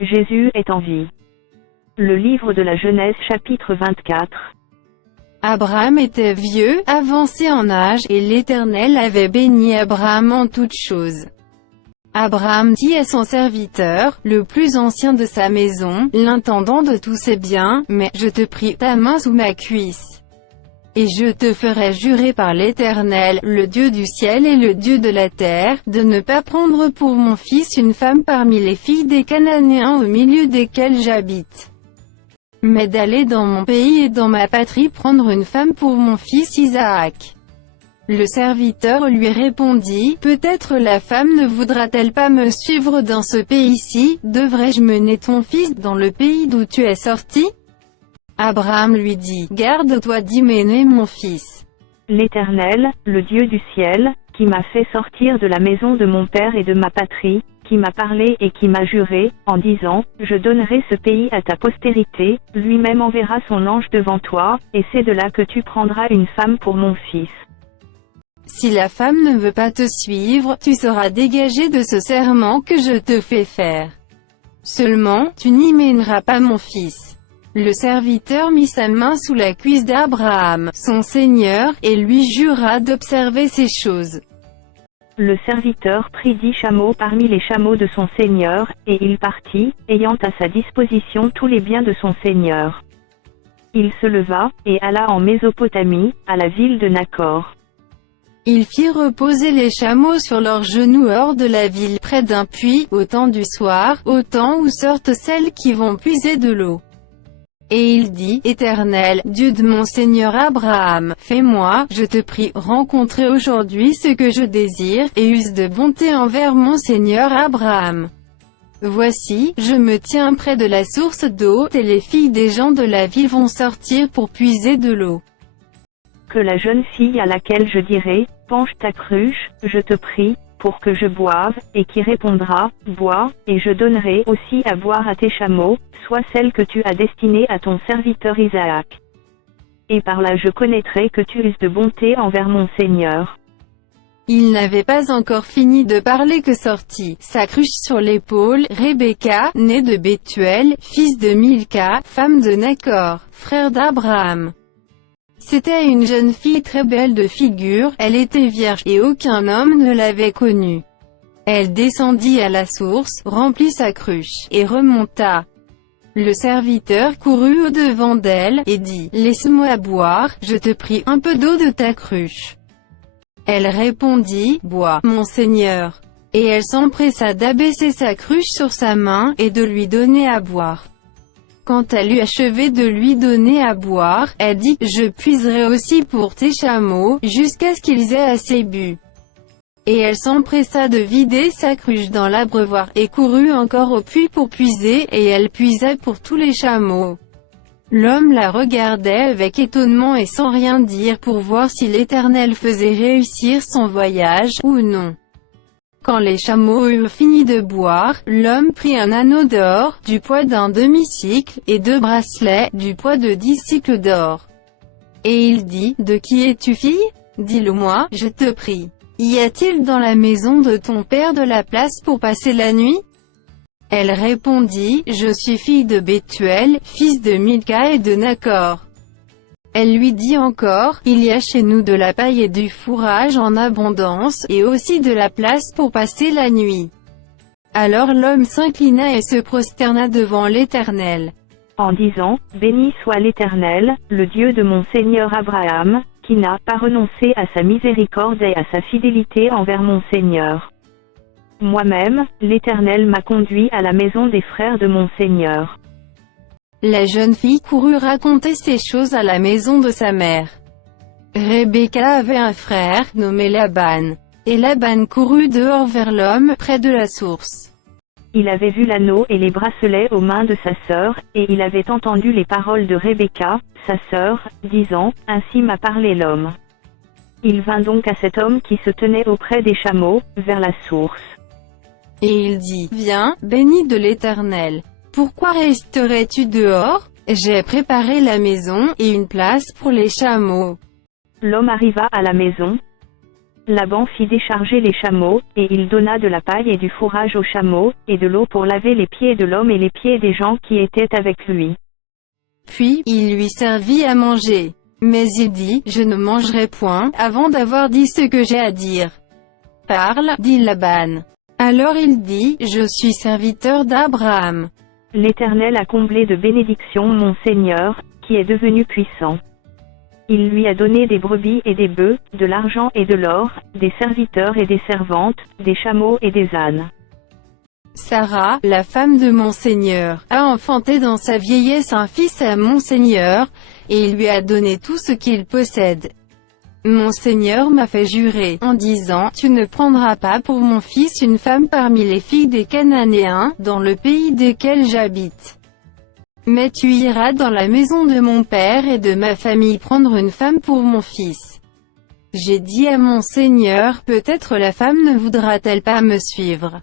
Jésus est en vie. Le livre de la Genèse chapitre 24. Abraham était vieux, avancé en âge, et l'Éternel avait béni Abraham en toutes choses. Abraham dit à son serviteur, le plus ancien de sa maison, l'intendant de tous ses biens, mais, je te prie, ta main sous ma cuisse. Et je te ferai jurer par l'Éternel, le Dieu du ciel et le Dieu de la terre, de ne pas prendre pour mon fils une femme parmi les filles des Cananéens au milieu desquels j'habite. Mais d'aller dans mon pays et dans ma patrie prendre une femme pour mon fils Isaac. Le serviteur lui répondit, peut-être la femme ne voudra-t-elle pas me suivre dans ce pays-ci, devrais-je mener ton fils dans le pays d'où tu es sorti? Abraham lui dit, garde-toi d'hyméner mon fils. L'Éternel, le Dieu du ciel, qui m'a fait sortir de la maison de mon père et de ma patrie, qui m'a parlé et qui m'a juré, en disant, je donnerai ce pays à ta postérité, lui-même enverra son ange devant toi, et c'est de là que tu prendras une femme pour mon fils. Si la femme ne veut pas te suivre, tu seras dégagé de ce serment que je te fais faire. Seulement, tu n'hyméneras pas mon fils. Le serviteur mit sa main sous la cuisse d'Abraham, son seigneur, et lui jura d'observer ces choses. Le serviteur prit 10 chameaux parmi les chameaux de son seigneur, et il partit, ayant à sa disposition tous les biens de son seigneur. Il se leva, et alla en Mésopotamie, à la ville de Nacor. Il fit reposer les chameaux sur leurs genoux hors de la ville près d'un puits, au temps du soir, au temps où sortent celles qui vont puiser de l'eau. Et il dit, Éternel, Dieu de mon Seigneur Abraham, fais-moi, je te prie, rencontrer aujourd'hui ce que je désire, et use de bonté envers mon Seigneur Abraham. Voici, je me tiens près de la source d'eau, et les filles des gens de la ville vont sortir pour puiser de l'eau. Que la jeune fille à laquelle je dirai, penche ta cruche, je te prie, pour que je boive, et qui répondra, bois, et je donnerai aussi à boire à tes chameaux, soit celle que tu as destinée à ton serviteur Isaac. Et par là je connaîtrai que tu uses de bonté envers mon Seigneur. Il n'avait pas encore fini de parler que sortit, sa cruche sur l'épaule, Rebecca, née de Bethuel, fils de Milca, femme de Nacor, frère d'Abraham. C'était une jeune fille très belle de figure, elle était vierge, et aucun homme ne l'avait connue. Elle descendit à la source, remplit sa cruche, et remonta. Le serviteur courut au-devant d'elle, et dit, laisse-moi boire, je te prie, un peu d'eau de ta cruche. Elle répondit, bois, mon Seigneur. Et elle s'empressa d'abaisser sa cruche sur sa main, et de lui donner à boire. Quand elle eut achevé de lui donner à boire, elle dit, je puiserai aussi pour tes chameaux, jusqu'à ce qu'ils aient assez bu. Et elle s'empressa de vider sa cruche dans l'abreuvoir, et courut encore au puits pour puiser, et elle puisa pour tous les chameaux. L'homme la regardait avec étonnement et sans rien dire pour voir si l'Éternel faisait réussir son voyage, ou non. Quand les chameaux eurent fini de boire, l'homme prit un anneau d'or, du poids d'un demi-cycle, et 2 bracelets, du poids de 10 cycles d'or. Et il dit, de qui es-tu fille? Dis-le-moi, je te prie. Y a-t-il dans la maison de ton père de la place pour passer la nuit? Elle répondit, je suis fille de Bethuel, fils de Milca et de Nacor. Elle lui dit encore, il y a chez nous de la paille et du fourrage en abondance, et aussi de la place pour passer la nuit. Alors l'homme s'inclina et se prosterna devant l'Éternel, en disant, béni soit l'Éternel, le Dieu de mon Seigneur Abraham, qui n'a pas renoncé à sa miséricorde et à sa fidélité envers mon Seigneur. Moi-même, l'Éternel m'a conduit à la maison des frères de mon Seigneur. La jeune fille courut raconter ces choses à la maison de sa mère. Rebecca avait un frère, nommé Laban. Et Laban courut dehors vers l'homme, près de la source. Il avait vu l'anneau et les bracelets aux mains de sa sœur, et il avait entendu les paroles de Rebecca, sa sœur, disant, ainsi m'a parlé l'homme. Il vint donc à cet homme qui se tenait auprès des chameaux, vers la source. Et il dit, viens, béni de l'Éternel. Pourquoi resterais-tu dehors? J'ai préparé la maison, et une place pour les chameaux. L'homme arriva à la maison. Laban fit décharger les chameaux, et il donna de la paille et du fourrage aux chameaux, et de l'eau pour laver les pieds de l'homme et les pieds des gens qui étaient avec lui. Puis, il lui servit à manger. Mais il dit, je ne mangerai point, avant d'avoir dit ce que j'ai à dire. Parle, dit Laban. Alors il dit, je suis serviteur d'Abraham. L'Éternel a comblé de bénédictions mon Seigneur, qui est devenu puissant. Il lui a donné des brebis et des bœufs, de l'argent et de l'or, des serviteurs et des servantes, des chameaux et des ânes. Sarah, la femme de mon Seigneur, a enfanté dans sa vieillesse un fils à mon Seigneur, et il lui a donné tout ce qu'il possède. Mon Seigneur m'a fait jurer, en disant, tu ne prendras pas pour mon fils une femme parmi les filles des Cananéens, dans le pays desquels j'habite. Mais tu iras dans la maison de mon père et de ma famille prendre une femme pour mon fils. J'ai dit à mon Seigneur, peut-être la femme ne voudra-t-elle pas me suivre.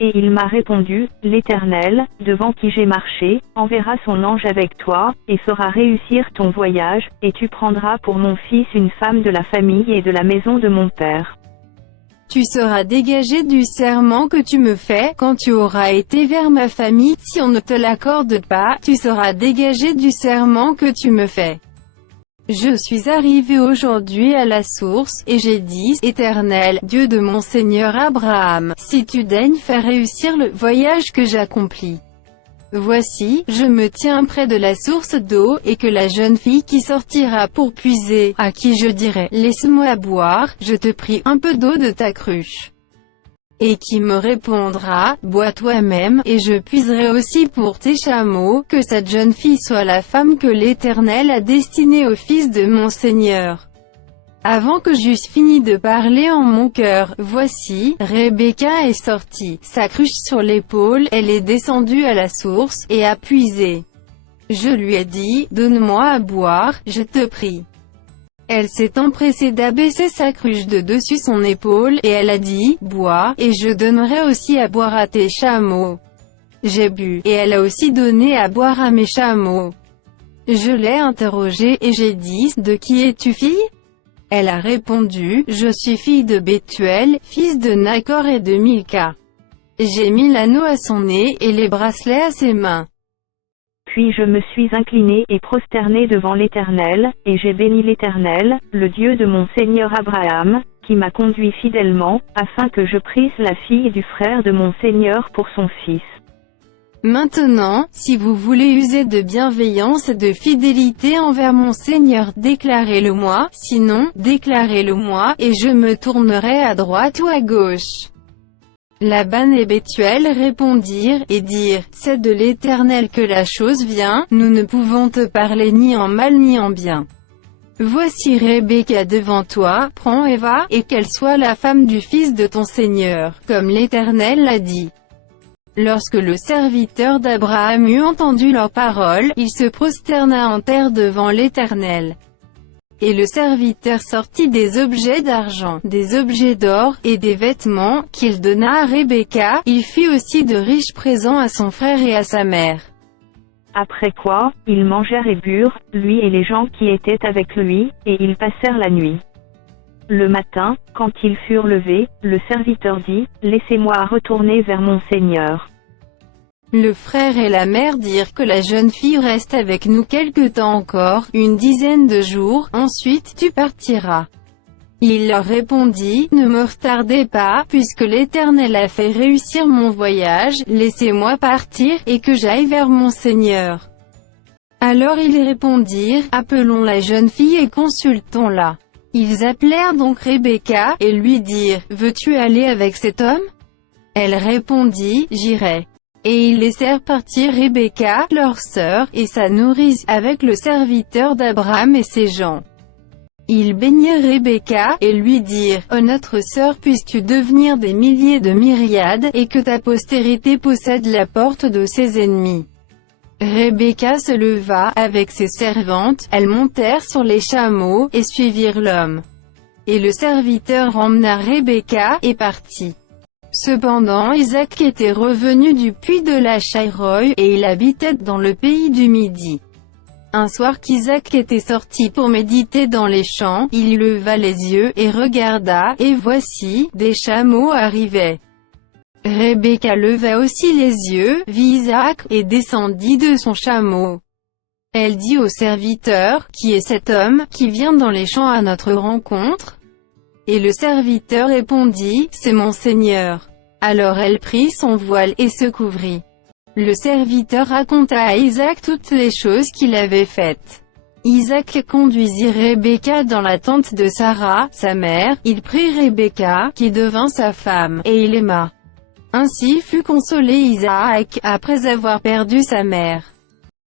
Et il m'a répondu, l'Éternel, devant qui j'ai marché, enverra son ange avec toi, et fera réussir ton voyage, et tu prendras pour mon fils une femme de la famille et de la maison de mon père. Tu seras dégagé du serment que tu me fais, quand tu auras été vers ma famille, si on ne te l'accorde pas, tu seras dégagé du serment que tu me fais. Je suis arrivé aujourd'hui à la source, et j'ai dit, Éternel, Dieu de mon Seigneur Abraham, si tu daignes faire réussir le voyage que j'accomplis. Voici, je me tiens près de la source d'eau, et que la jeune fille qui sortira pour puiser, à qui je dirai, laisse-moi boire, je te prie un peu d'eau de ta cruche. Et qui me répondra, bois toi-même, et je puiserai aussi pour tes chameaux, que cette jeune fille soit la femme que l'Éternel a destinée au fils de mon Seigneur. Avant que j'eusse fini de parler en mon cœur, voici, Rebecca est sortie, sa cruche sur l'épaule, elle est descendue à la source, et a puisé. Je lui ai dit, donne-moi à boire, je te prie. Elle s'est empressée d'abaisser sa cruche de dessus son épaule, et elle a dit, bois, et je donnerai aussi à boire à tes chameaux. J'ai bu, et elle a aussi donné à boire à mes chameaux. Je l'ai interrogée, et j'ai dit, de qui es-tu fille? Elle a répondu, je suis fille de Bethuel, fils de Nacor et de Milca. J'ai mis l'anneau à son nez, et les bracelets à ses mains. Puis je me suis incliné et prosterné devant l'Éternel, et j'ai béni l'Éternel, le Dieu de mon Seigneur Abraham, qui m'a conduit fidèlement, afin que je prisse la fille du frère de mon Seigneur pour son fils. Maintenant, si vous voulez user de bienveillance et de fidélité envers mon Seigneur, déclarez-le-moi, sinon, déclarez-le-moi, et je me tournerai à droite ou à gauche. Laban et Bethuel répondirent, et dirent, c'est de l'Éternel que la chose vient, nous ne pouvons te parler ni en mal ni en bien. Voici Rebecca devant toi, prends et va, et qu'elle soit la femme du fils de ton Seigneur, comme l'Éternel l'a dit. Lorsque le serviteur d'Abraham eut entendu leurs paroles, il se prosterna en terre devant l'Éternel. Et le serviteur sortit des objets d'argent, des objets d'or, et des vêtements, qu'il donna à Rebecca. Il fit aussi de riches présents à son frère et à sa mère. Après quoi, ils mangèrent et burent, lui et les gens qui étaient avec lui, et ils passèrent la nuit. Le matin, quand ils furent levés, le serviteur dit, « Laissez-moi retourner vers mon Seigneur. » Le frère et la mère dirent que la jeune fille reste avec nous quelque temps encore, une dizaine de jours, ensuite tu partiras. Il leur répondit, ne me retardez pas, puisque l'Éternel a fait réussir mon voyage, laissez-moi partir, et que j'aille vers mon Seigneur. Alors ils répondirent, appelons la jeune fille et consultons-la. Ils appelèrent donc Rebecca, et lui dirent, veux-tu aller avec cet homme? Elle répondit, j'irai. Et ils laissèrent partir Rebecca, leur sœur, et sa nourrice, avec le serviteur d'Abraham et ses gens. Ils bénirent Rebecca, et lui dirent, « Oh notre sœur, puisses-tu devenir des milliers de myriades, et que ta postérité possède la porte de ses ennemis. » Rebecca se leva, avec ses servantes, elles montèrent sur les chameaux, et suivirent l'homme. Et le serviteur emmena Rebecca, et partit. Cependant Isaac était revenu du puits de la Chaïroï, et il habitait dans le pays du Midi. Un soir qu'Isaac était sorti pour méditer dans les champs, il leva les yeux, et regarda, et voici, des chameaux arrivaient. Rebecca leva aussi les yeux, vit Isaac, et descendit de son chameau. Elle dit au serviteur, « Qui est cet homme, qui vient dans les champs à notre rencontre ?» Et le serviteur répondit, « C'est mon Seigneur. » Alors elle prit son voile et se couvrit. Le serviteur raconta à Isaac toutes les choses qu'il avait faites. Isaac conduisit Rebecca dans la tente de Sarah, sa mère, il prit Rebecca, qui devint sa femme, et il l'aima. Ainsi fut consolé Isaac, après avoir perdu sa mère.